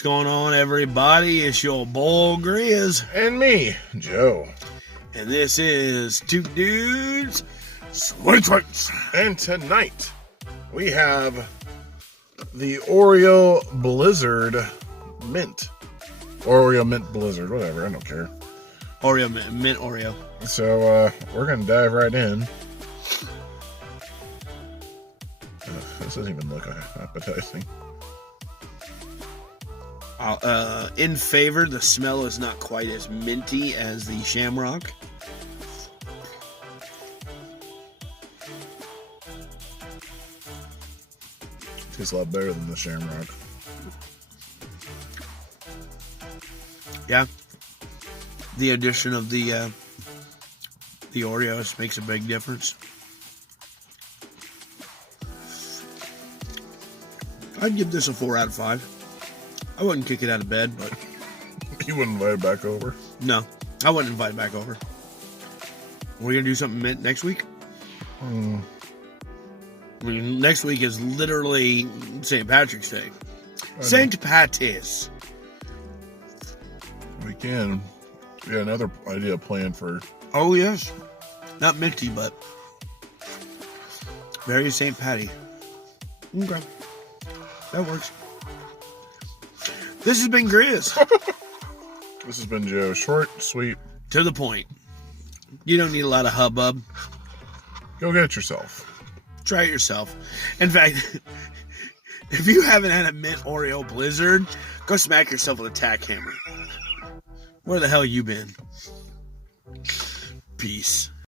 What's going on, everybody? It's your boy Grizz. And me, Joe. And this is Two Dudes Sweet Treats. And tonight, we have the Oreo Blizzard Mint. Oreo Mint Blizzard, whatever, I don't care. Oreo, mint Oreo. So, we're going to dive right in. This doesn't even look appetizing. In favor, the smell is not quite as minty as the Shamrock. Tastes a lot better than the Shamrock. Yeah. The addition of the Oreos makes a big difference. I'd give this a 4 out of 5. I wouldn't kick it out of bed, but... You wouldn't invite it back over? No, I wouldn't invite it back over. We're going to do something mint next week? I mean, next week is literally St. Patrick's Day. St. Patty's. We can. We got another idea planned for... Oh, yes. Not minty, but... very St. Patty. Okay. That works. This has been Grizz. This has been Joe. Short, sweet. To the point. You don't need a lot of hubbub. Go get it yourself. Try it yourself. In fact, if you haven't had a mint Oreo Blizzard, go smack yourself with a tack hammer. Where the hell you been? Peace.